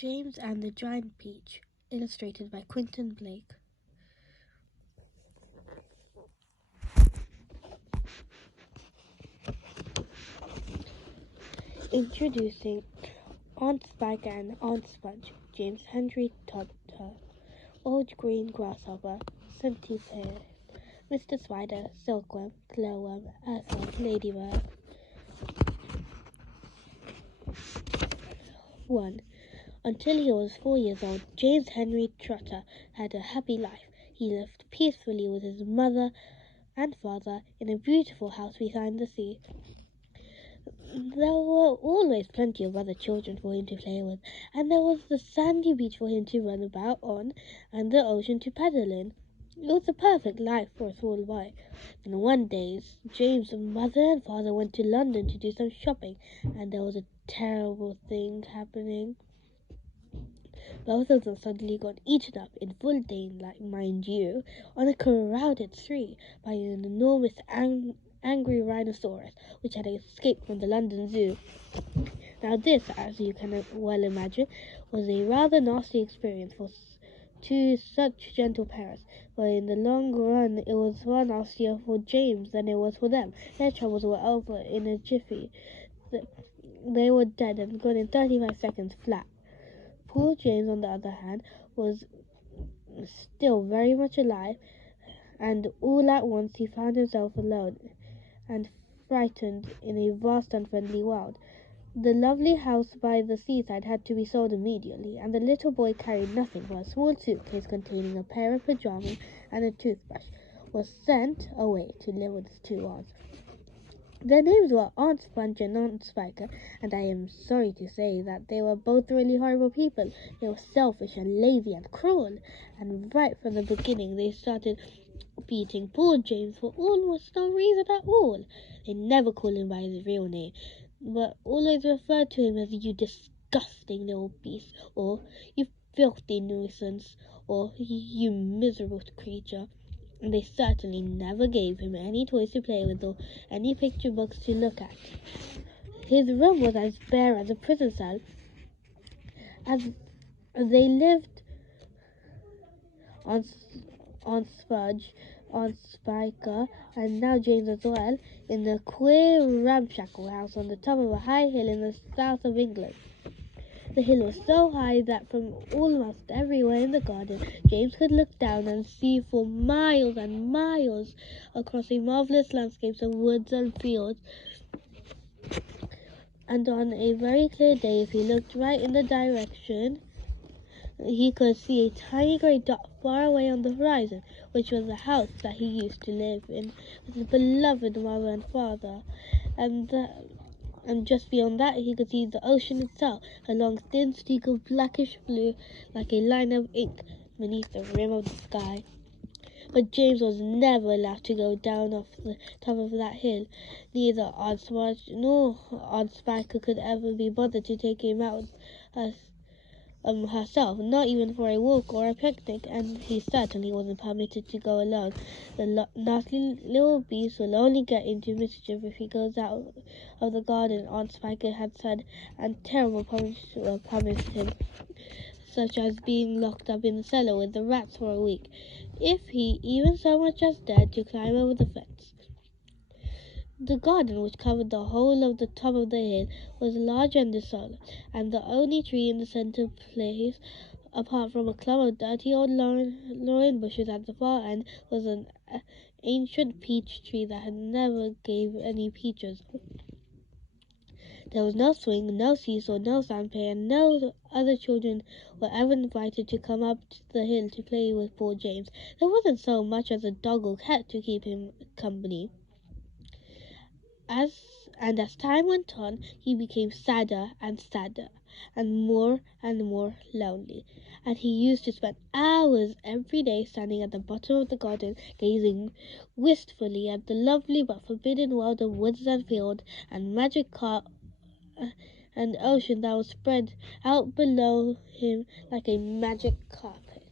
James and the Giant Peach, illustrated by Quentin Blake. Introducing Aunt Spiker and Aunt Sponge, James Henry Todder, Old Green Grasshopper, Centipede, Mr. Spider, Silkworm, Glowworm, Earthworm, Ladybird. 1. Until he was 4 years old, James Henry Trotter had a happy life. He lived peacefully with his mother and father in a beautiful house beside the sea. There were always plenty of other children for him to play with, and there was the sandy beach for him to run about on, and the ocean to paddle in. It was the perfect life for a small boy. Then one day, James' mother and father went to London to do some shopping, and there was a terrible thing happening. Both of them suddenly got eaten up in full daylight, mind you, on a crowded street by an enormous angry rhinoceros which had escaped from the London Zoo. Now this, as you can well imagine, was a rather nasty experience for two such gentle parents, but in the long run it was far nastier for James than it was for them. Their troubles were over in a jiffy. They were dead and gone in 35 seconds flat. Poor James, on the other hand, was still very much alive, and all at once he found himself alone and frightened in a vast unfriendly world. The lovely house by the seaside had to be sold immediately, and the little boy carried nothing but a small suitcase containing a pair of pajamas and a toothbrush, was sent away to live with his two aunts. Their names were Aunt Sponge and Aunt Spiker, and I am sorry to say that they were both really horrible people. They were selfish and lazy and cruel, and right from the beginning they started beating poor James for almost no reason at all. They never called him by his real name, but always referred to him as "you disgusting little beast," or "you filthy nuisance," or "you miserable creature." And they certainly never gave him any toys to play with or any picture books to look at. His room was as bare as a prison cell. As they lived on Spudge, on Spiker, and now James as well, in a queer ramshackle house on the top of a high hill in the south of England. The hill was so high that from almost everywhere in the garden James could look down and see for miles and miles across a marvellous landscape of woods and fields. And on a very clear day, if he looked right in the direction, he could see a tiny grey dot far away on the horizon, which was the house that he used to live in with his beloved mother and father. And just beyond that he could see the ocean itself, a long thin streak of blackish blue like a line of ink beneath the rim of the sky. But James was never allowed to go down off the top of that hill. Neither Aunt Smudge nor Aunt Spiker could ever be bothered to take him out herself, not even for a walk or a picnic, and he certainly wasn't permitted to go alone. The nasty little beast will only get into mischief if he goes out of the garden, Aunt Spiker had said, and terrible punishment were promised him, such as being locked up in the cellar with the rats for a week, if he even so much as dared to climb over the fence. The garden, which covered the whole of the top of the hill, was large and desolate, and the only tree in the centre place, apart from a clump of dirty old laurel bushes at the far end, was an ancient peach tree that never gave any peaches. There was no swing, no seesaw, no sandpit, and no other children were ever invited to come up the hill to play with poor James. There wasn't so much as a dog or cat to keep him company. As time went on, he became sadder and sadder, and more lonely, and he used to spend hours every day standing at the bottom of the garden, gazing wistfully at the lovely but forbidden world of woods and fields and and ocean that was spread out below him like a magic carpet.